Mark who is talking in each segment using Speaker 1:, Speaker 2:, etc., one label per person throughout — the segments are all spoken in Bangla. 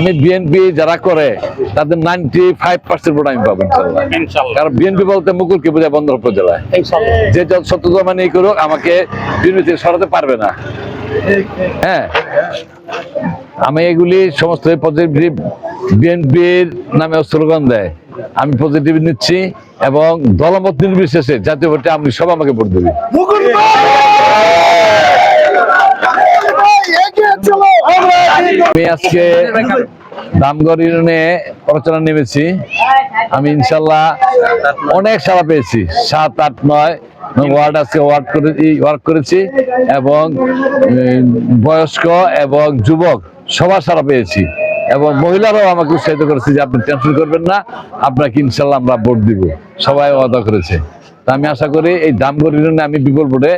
Speaker 1: আমি বিএনপি যারা করে তাদের নাইনটি ফাইভ পার্সেন্ট ভোট আমি পাবো কারণ বিএনপি বলতে মুকুলকে বোঝায় বন্দর উপজেলায় যে যত সত্যতা মানে করুক আমাকে বিএনপি থেকে সরাতে পারবে না। হ্যাঁ। আমি এগুলি সমস্ত পজিটিভ বিএনপির নামে স্লোগান দেয়। আমি পজিটিভ নিচ্ছি এবং দলমত নির্বিশেষে জাতীয় ভোটে আমি সব আমাকে ভোট দেবে আমি আজকে দামগড় ইউনিয়নে প্রচারণা নেমেছি। আমি ইনশাল্লাহ অনেক সাড়া পেয়েছি। সাত, আট, নয় ওয়ার্ড আজকে ওয়ার্ড করে ওয়ার্ক করেছি এবং বয়স্ক এবং যুবক সবার সাড়া পেয়েছি এবং মহিলারাও আমাকে উৎসাহিত করেছে যে আপনি টেনশন করবেন না, আপনাকে ইনশাল্লাহ আমরা ভোট দিব। সবাই ওয়াদা করেছে। তা আমি আশা করি এই দামগড় ইউনিয়নে আমি বিপুল ভোটে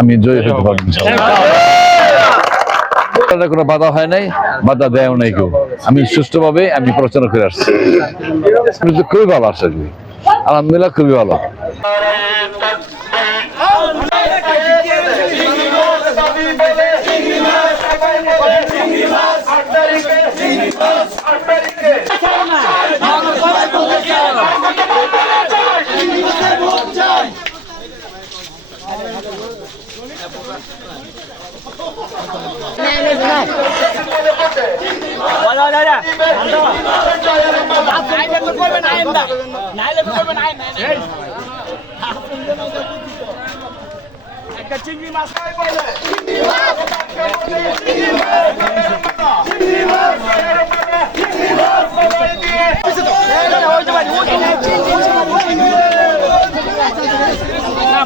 Speaker 1: আমি জয়ী হতে পারব ইনশাল্লাহ কোনো বাধা হয় নাই, বাধা দেয়ও নাই কেউ। আমি সুষ্ঠুভাবে আমি প্রচার করে আসছি। খুবই ভালো করি আলহামদুলিল্লাহ খুবই ভালো।
Speaker 2: চিংড়ি মাছ চিংড়ি বন্ধকে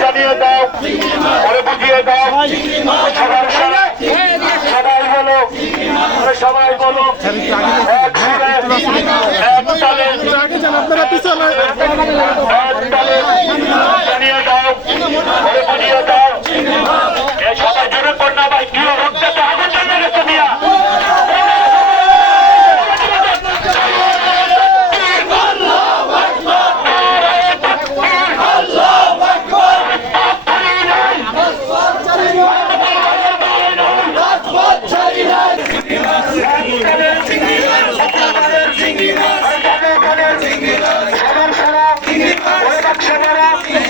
Speaker 3: জানিয়ে দাও পরে বুঝিয়ে দাও সবার সারা সবাই বলো সবাই বলো এক সুরে, এক তালে, এক তালে সকালবেলা